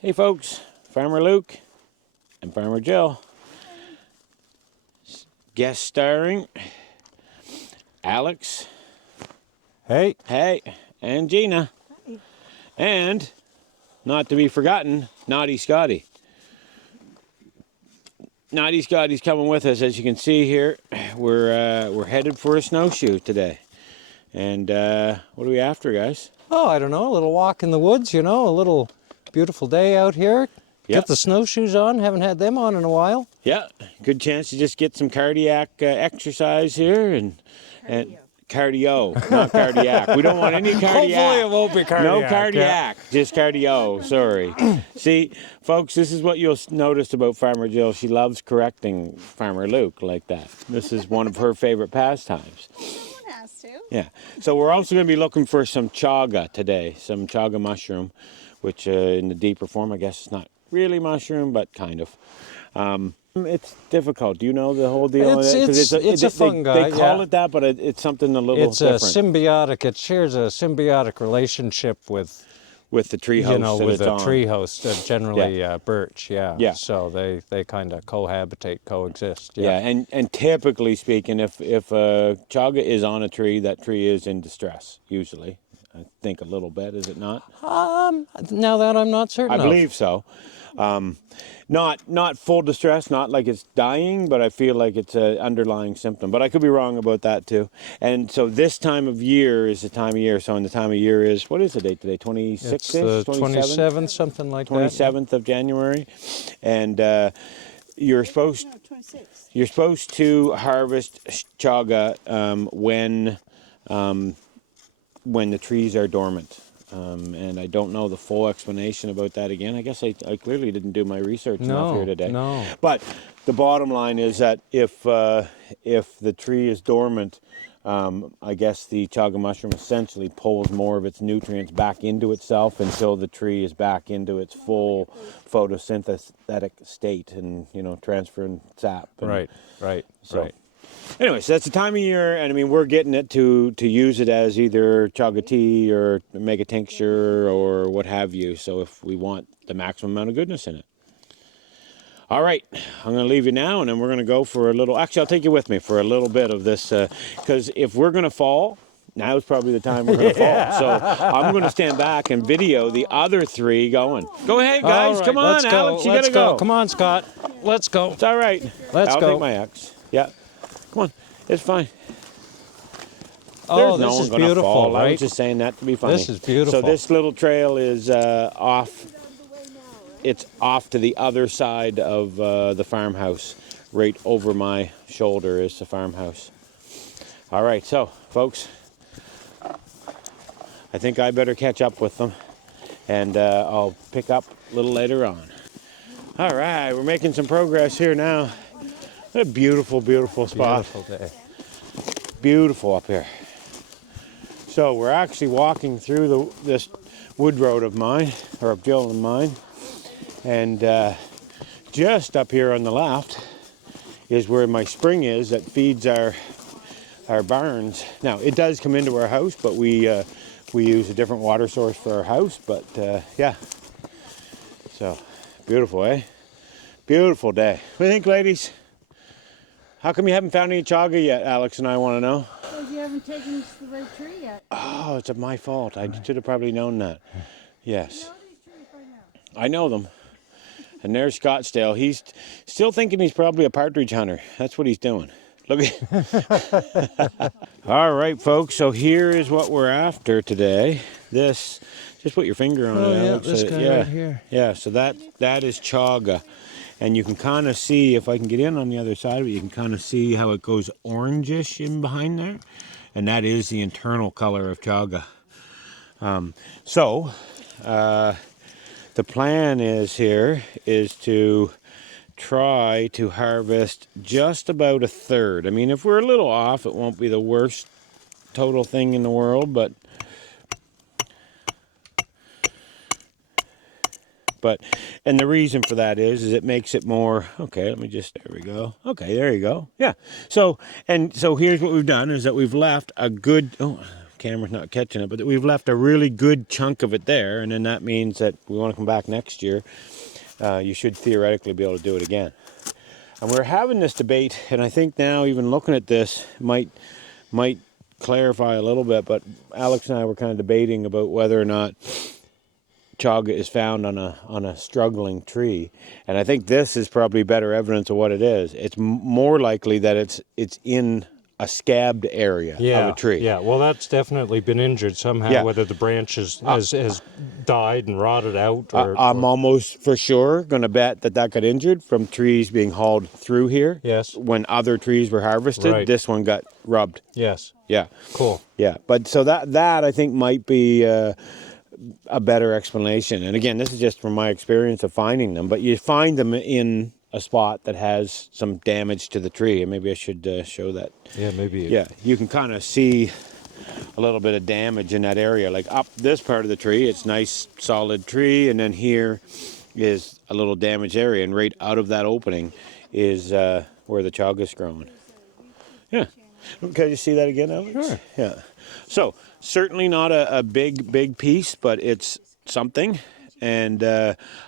Hey folks, Farmer Luke and Farmer Jill. Guest starring Alex. Hey. Hey, and Gina. Hi. And, not to be forgotten, Naughty Scotty. Naughty Scotty's coming with us, as you can see here. We're headed for a snowshoe today. And what are we after, guys? Oh, I don't know, a little walk in the woods, you know, a little beautiful day out here. Yep. Get the snowshoes on, haven't had them on in a while. Yeah, good chance to just get some cardiac exercise here and cardio, not cardiac. We don't want any cardiac. Hopefully it won't be cardiac. No cardiac, just cardio, sorry. See, folks, this is what you'll notice about Farmer Jill. She loves correcting Farmer Luke like that. This is one of her favorite pastimes. Someone has to. Yeah, so we're also going to be looking for some chaga today, some chaga mushroom, which in the deeper form, I guess it's not really mushroom, but kind of. It's difficult. Do you know the whole deal? It's a fungi. They call it that, but it's something a little different. It's a symbiotic. It shares a symbiotic relationship with the tree host. You know, with the tree host, generally birch. Yeah. Yeah. So they kind of cohabitate, coexist. Yeah. And typically speaking, if a chaga is on a tree, that tree is in distress usually. I think a little bit, is it not? Now that I'm not certain. I believe so. Not full distress, not like it's dying, but I feel like it's an underlying symptom. But I could be wrong about that too. And so this time of year is the time of year. So in the time of year is, what is the date today? 26th? It's the 27th, something like 27th of January. And you're supposed to harvest chaga when the trees are dormant. And I don't know the full explanation about that again. I guess I clearly didn't do my research enough here today. No. But the bottom line is that if the tree is dormant, I guess the chaga mushroom essentially pulls more of its nutrients back into itself until the tree is back into its full photosynthetic state and, you know, transferring sap. And Right. Anyways, that's the time of year, and I mean, we're getting it to use it as either chaga tea or make a tincture or what have you, so if we want the maximum amount of goodness in it. All right, I'm going to leave you now, and then we're going to go for a little, actually, I'll take you with me for a little bit of this, because if we're going to fall, now's probably the time we're going to fall. So I'm going to stand back and video the other three going. Go ahead, guys. Right, come on, Alex. You got to go. Come on, Scott. Let's go. It's all right. I'll take my axe. Yeah. Come on, it's fine. Oh, There's no this one is gonna beautiful, fall. right? I was just saying that to be funny. This is beautiful. So this little trail is off. It's off to the other side of the farmhouse. Right over my shoulder is the farmhouse. All right, so folks, I think I better catch up with them, and I'll pick up a little later on. All right, we're making some progress here now. What a beautiful, beautiful spot. Beautiful day. Beautiful up here. So we're actually walking through this wood road of mine, or of Jill and mine, and just up here on the left is where my spring is that feeds our barns. Now it does come into our house, but we use a different water source for our house. But yeah, so beautiful, eh? Beautiful day. What do you think, ladies? How come you haven't found any chaga yet, Alex and I want to know? Because you haven't taken us to the right tree yet. Oh, it's my fault. I should have probably known that. Yes. You know these trees by now. I know them. And there's Scottsdale. He's still thinking he's probably a partridge hunter. That's what he's doing. Look at All right, folks. So here is what we're after today. This, just put your finger on it, Alex. This guy right here. Yeah, so that is chaga. And you can kind of see, if I can get in on the other side of it, you can kind of see how it goes orangish in behind there. And that is the internal color of chaga. The plan is to try to harvest just about a third. I mean, if we're a little off, it won't be the worst total thing in the world, and the reason for that is it makes it more, okay, there we go. Okay, there you go. Yeah. So here's what we've done is that we've left a good, camera's not catching it, but we've left a really good chunk of it there, and then that means that we want to come back next year. You should theoretically be able to do it again. And we're having this debate, and I think now even looking at this might clarify a little bit, but Alex and I were kind of debating about whether or not chaga is found on a struggling tree, and I think this is probably better evidence of what it is. It's more likely that it's in a scabbed area of a tree. Yeah, well, that's definitely been injured somehow, Yeah. whether the branch has died and rotted out. I'm almost for sure going to bet that got injured from trees being hauled through here. Yes. When other trees were harvested, Right. this one got rubbed. Yes. Yeah. Cool. Yeah, but so that I think might be a better explanation. And again, this is just from my experience of finding them, but you find them in a spot that has some damage to the tree, and maybe I should show that. Yeah, maybe. Yeah, you can kind of see a little bit of damage in that area. Like up this part of the tree, it's nice solid tree, and then here is a little damaged area, and right out of that opening is where the chaga's growing. Yeah. Can you see that again, Alex? Sure. Yeah. So certainly not a big piece, but it's something. And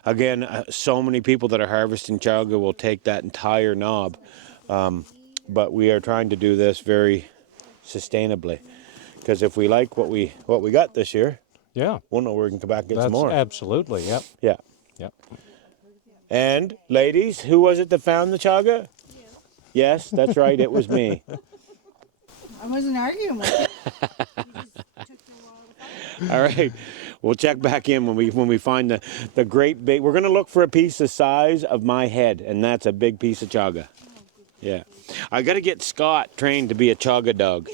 again, so many people that are harvesting chaga will take that entire knob. But we are trying to do this very sustainably, because if we like what we got this year, Yeah. we'll know we can come back and get some That's more. absolutely. Yep. Yeah. Yep. And ladies, who was it that found the chaga? Yes, that's right. It was me. I wasn't arguing with you. All right, we'll check back in when we find the great big. We're gonna look for a piece the size of my head, and that's a big piece of chaga. Yeah, I gotta get Scott trained to be a chaga dog.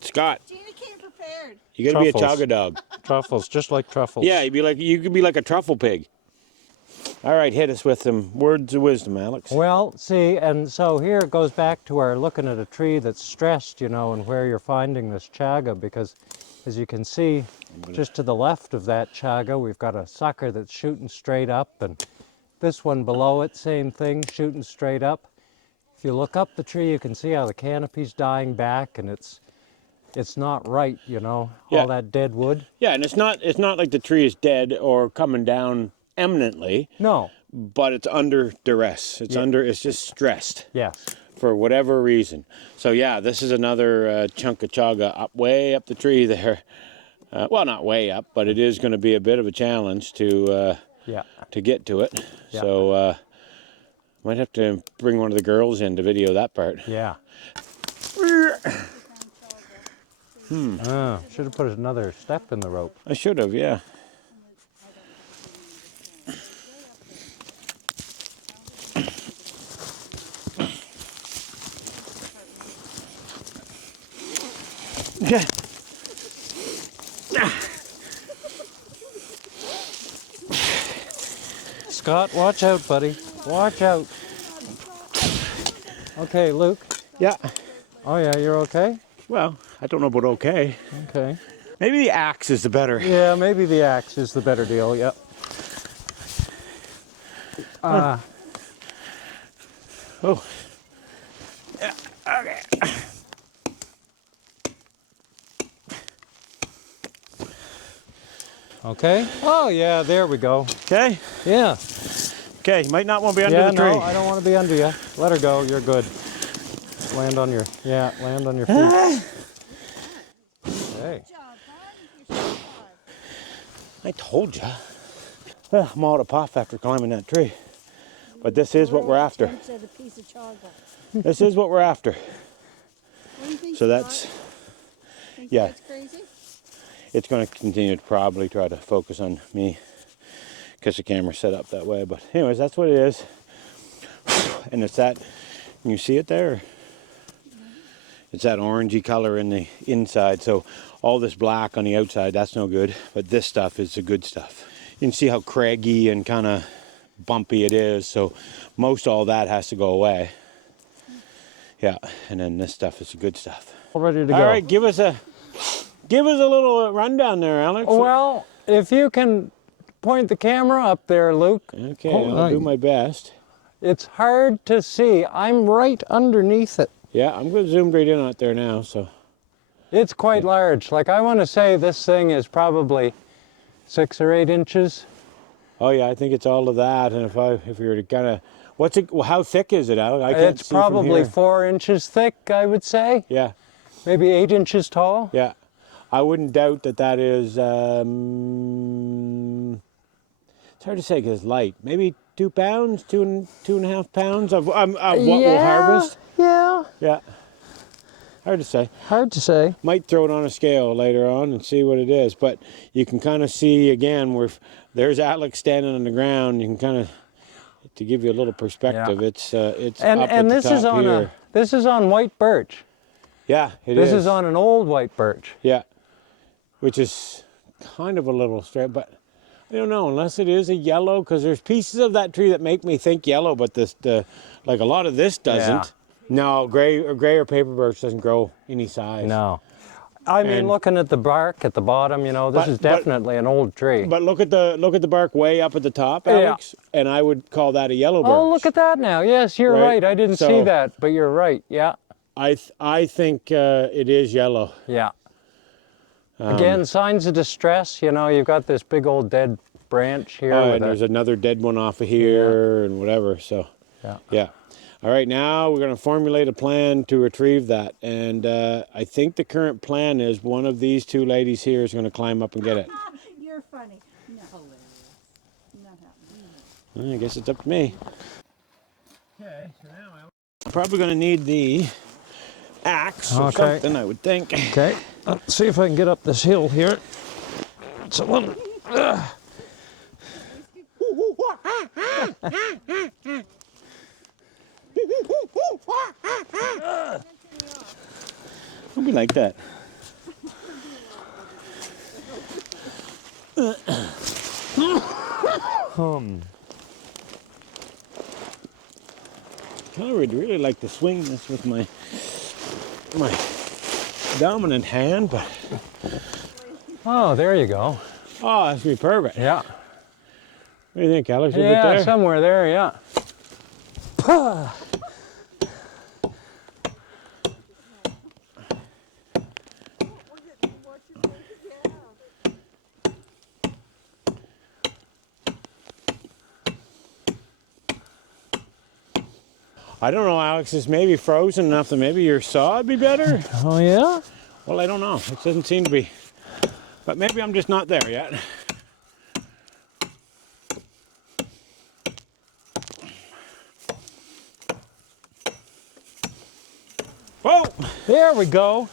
Scott, Gina came prepared. you gotta be a Truffles. chaga dog. Truffles, just like truffles. Yeah, you could be like a truffle pig. All right, hit us with some words of wisdom, Alex. Well, see, and so here it goes back to our looking at a tree that's stressed, you know, and where you're finding this chaga, because as you can see, just to the left of that chaga, we've got a sucker that's shooting straight up, and this one below it, same thing, shooting straight up. If you look up the tree, you can see how the canopy's dying back, and it's not right, you know, Yeah. all that dead wood. Yeah, and it's not like the tree is dead or coming down eminently, No. but it's under duress. It's just stressed. Yes. For whatever reason. So yeah, this is another chunk of chaga way up the tree there. Well, not way up, but it is going to be a bit of a challenge to get to it. Yeah. So might have to bring one of the girls in to video that part. Yeah. Should have put another step in the rope. I should have, yeah. Okay. Scott, watch out, buddy. Watch out. Okay, Luke. Yeah. Oh yeah, you're okay? Well, I don't know about okay. Okay. Maybe the axe is the better. Yeah, maybe the axe is the better deal, yep. Oh. Yeah, okay. Okay. Oh yeah, there we go. Okay. Yeah. Okay, you might not want to be under Yeah, the tree. no, I don't want to be under you. Let her go, you're good. Land on your feet. Okay. Good job, bud. You're so I told you. Well, I'm all to puff after climbing that tree. But this is what we're after. Said a piece of chaga. This is what we're after. What do you think? So that's, Think yeah. That's crazy. It's going to continue to probably try to focus on me because the camera's set up that way. But anyways, that's what it is. And it's that, can you see it there? It's that orangey color in the inside. So all this black on the outside, that's no good. But this stuff is the good stuff. You can see how craggy and kind of bumpy it is. So most all that has to go away. Yeah, and then this stuff is the good stuff. All ready to go. All right, give us a little rundown there, Alex. Well, if you can point the camera up there, Luke. Okay, Hold I'll on. do my best. It's hard to see. I'm right underneath it. Yeah, I'm going to zoom right in on it there now. So It's quite large. Like, I want to say this thing is probably 6 or 8 inches. Oh yeah, I think it's all of that. And if we were to kind of, what's it? Well, how thick is it, Alex? I can't It's see from probably here. 4 inches thick, I would say. Yeah, Maybe 8 inches tall. yeah. I wouldn't doubt that that is. It's hard to say because it's light. Maybe 2 pounds, 2.5 pounds of what we'll harvest. Yeah. Yeah, hard to say. Hard to say. Might throw it on a scale later on and see what it is. But you can kind of see again where there's Alex standing on the ground. You can kind of, to give you a little perspective, it's And up at this the top is on here. this is on white birch. Yeah, it This is on an old white birch. Yeah, which is kind of a little straight, but I don't know, unless it is a yellow, because there's pieces of that tree that make me think yellow, but like a lot of this doesn't. Yeah. No, gray or paper birch doesn't grow any size. No. I mean, And- looking at the bark at the bottom, you know, this is definitely an old tree. But look at the bark way up at the top, Alex, and I would call that a yellow birch. Oh, look at that now. Yes, you're Right. right. I didn't see So- that, but you're right. Yeah, I think it is yellow. yeah. Again, signs of distress. You know, you've got this big old dead branch here. Oh, with and a- there's another dead one off of here and whatever. So, Yeah. yeah. All right, now we're going to formulate a plan to retrieve that. And I think the current plan is one of these two ladies here is going to climb up and get it. You're funny. No. Not happening. I guess it's up to me. Okay, so now I'm probably going to need the axe or Okay. something, I would think. Okay, let's see if I can get up this hill here. It's a little. Don't be like that. I would really like to swing this with my dominant hand, but Oh, there you go. oh, that's gonna be perfect. Yeah. What do you think, Alex? You bit Yeah, there? somewhere there. Yeah. Puh. I don't know, Alex. It's maybe frozen enough that maybe your saw would be better. Oh yeah. Well, I don't know. It doesn't seem to be. But maybe I'm just not there yet. Whoa! There we go.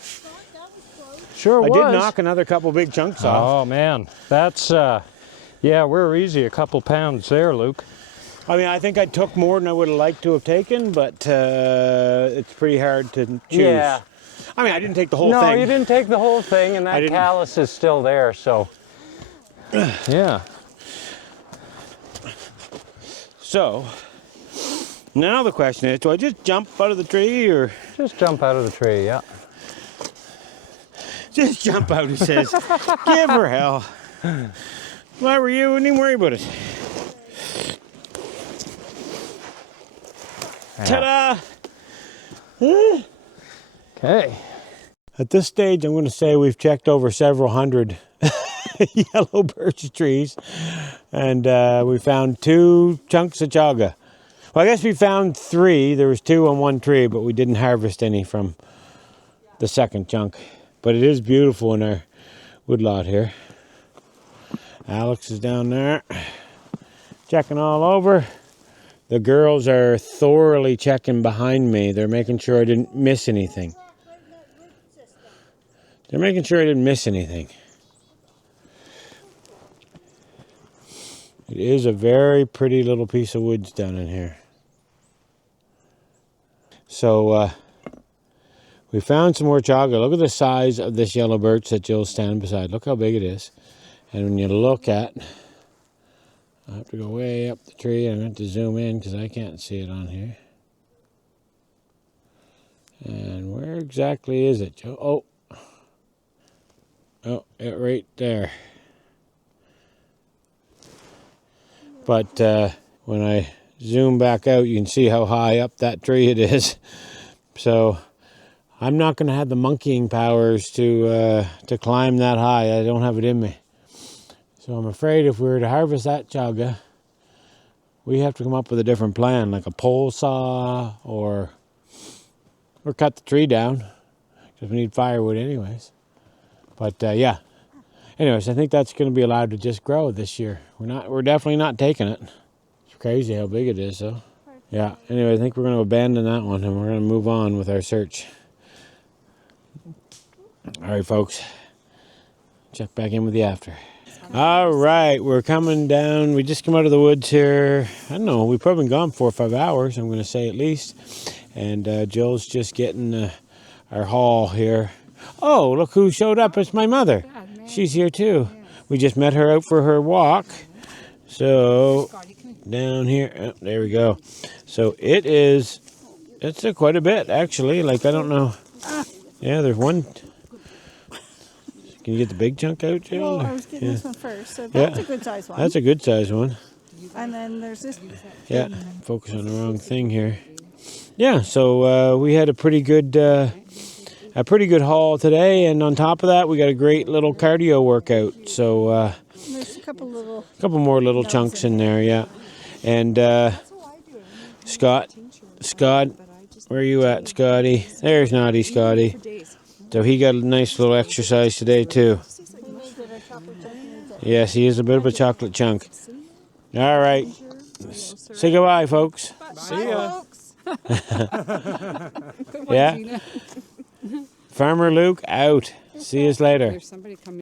Sure I was. did knock another couple big chunks off. Oh man, that's yeah, we're easy a couple pounds there, Luke. I mean, I think I took more than I would have liked to have taken, but it's pretty hard to choose. Yeah. I mean, I didn't take the whole No, thing. you didn't take the whole thing, and that didn't. callus is still there, so. Yeah. So, now the question is, do I just jump out of the tree or Just jump out of the tree, yeah. just jump out, he says. Give her hell. If I were you, I wouldn't even worry about it. Ta-da! Okay. At this stage, I'm going to say we've checked over several hundred yellow birch trees, and we found 2 chunks of chaga. Well, I guess we found 3. There was 2 on one tree, but we didn't harvest any from the second chunk. But it is beautiful in our woodlot here. Alex is down there checking all over. The girls are thoroughly checking behind me. They're making sure I didn't miss anything. They're making sure I didn't miss anything. It is a very pretty little piece of woods down in here. So we found some more chaga. Look at the size of this yellow birch that Jill's standing beside. Look how big it is. And when you look at, I have to go way up the tree. I'm going to zoom in because I can't see it on here. And where exactly is it, Joe? Oh, right there. But when I zoom back out, you can see how high up that tree it is. So I'm not going to have the monkeying powers to climb that high. I don't have it in me. So I'm afraid if we were to harvest that chaga, we have to come up with a different plan, like a pole saw or cut the tree down, because we need firewood anyways. But yeah, anyways, I think that's going to be allowed to just grow this year. We're definitely not taking it. It's crazy how big it is, though. Yeah. Anyway, I think we're going to abandon that one and we're going to move on with our search. All right, folks. Check back in with you after. All right, we're coming down. We just come out of the woods here. I don't know. We've probably been gone 4 or 5 hours, I'm going to say at least. And Jill's just getting our haul here. Oh, look who showed up. It's my mother. She's here too. We just met her out for her walk. So down here, oh, there we go. So it's quite a bit actually. Like, I don't know. Yeah, there's one. Can you get the big chunk out, Jill? Well, I was getting this one first, so that's a good size one. That's a good size one. And then there's this. Yeah, focus on the wrong thing here. Yeah, so we had a pretty good haul today, and on top of that, we got a great little cardio workout. So There's a couple more little chunks in there, yeah. And Scott, where are you at, Scotty? There's naughty Scotty. So he got a nice little exercise today too. Yes, he is a bit of a chocolate chunk. All right, say goodbye, folks. See ya. Yeah. Farmer Luke out. See you later.